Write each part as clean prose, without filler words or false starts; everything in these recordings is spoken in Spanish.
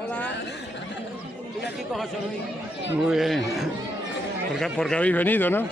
Hola. Mira aquí con José Luis. Muy bien. Porque habéis venido, ¿no?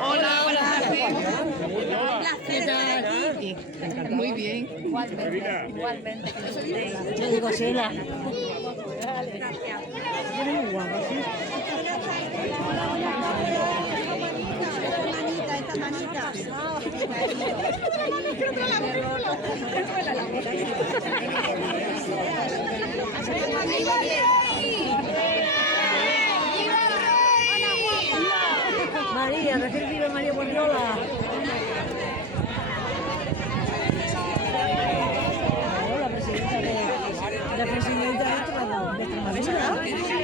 Hola, hola. ¿Qué tal? Muy bien. Igualmente. Yo digo Sheila. Esta manita. María, recién vive María Bordiola. La presidenta de Extremadura. Me suena buenísimo.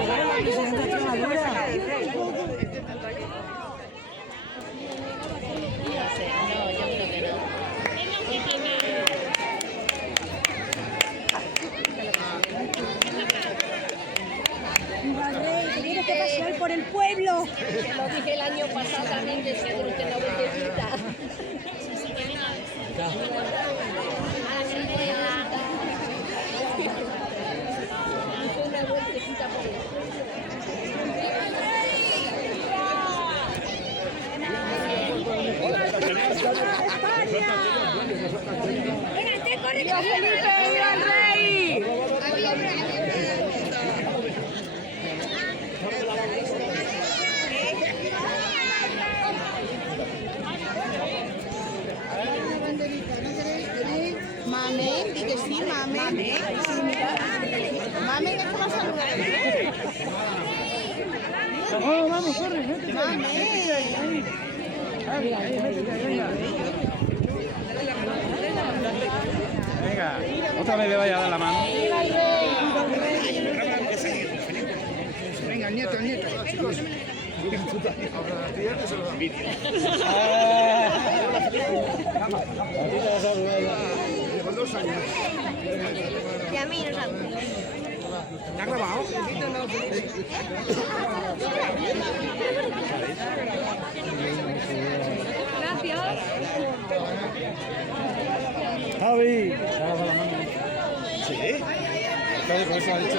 La presidenta de Extremadura. Tienes que pasear por el pueblo. Te lo dije el año pasado también, de seguro que no botellita. Una vueltecita por el ¡Venga, corre! ¡Viva Felipe! ¡Viva el rey! Mamen, di que sí, mamen. Mamen, es como saludar. Vamos, corre, métete. Mamen. Venga, otra vez le vaya a dar la mano. Venga, el nieto, el nieto. Y a mí no saludo. ¿Está grabado? Javi. Sí. Con eso ha dicho.